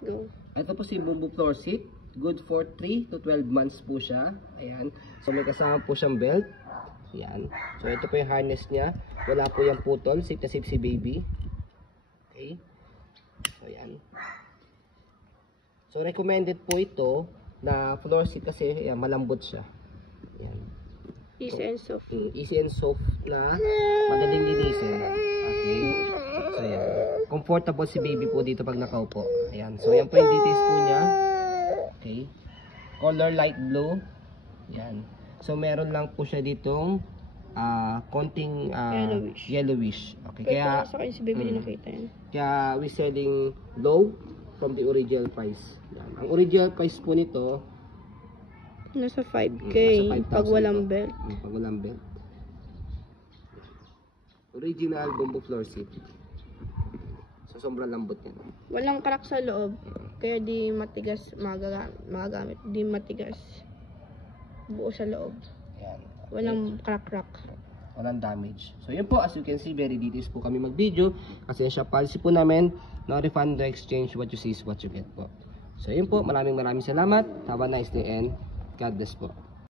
Go. Ito po si Bumbo floor seat. Good for 3 to 12 months po siya. Ayan. So may kasama po siyang belt. Ayan. So ito po yung harness niya. Wala po yung putol. Safe na safe si baby. Okay. So ayan. So recommended po ito na floor seat kasi ayan, malambot siya. Ayan. Easy and soft. Easy and soft na madaling linisin. Okay. So ayan. Comfortable si baby po dito pag nakaupo. Ayan. So yan po yung details po niya. Okay. Color light blue. Yan. So meron lang po siya ditong konting yellowish. Okay. Kaya sa akin si baby din nakita yan. Kaya we selling low from the original price. Yan. Ang original price po nito Nasa 5K nasa 5,000 pag walang po. belt. Pag walang belt. Original Bumbo floor seat. So sobrang lambot yan. Walang crack sa loob. Kaya di matigas magagamit. Di matigas. Buo sa loob. Yan. Walang crack. Walang damage. So yun po, as you can see, very details po kami mag-video. Kasi yung shop policy po namin, no refund, no exchange, what you see is what you get po. So yun po, maraming salamat. Have a nice day and God bless po.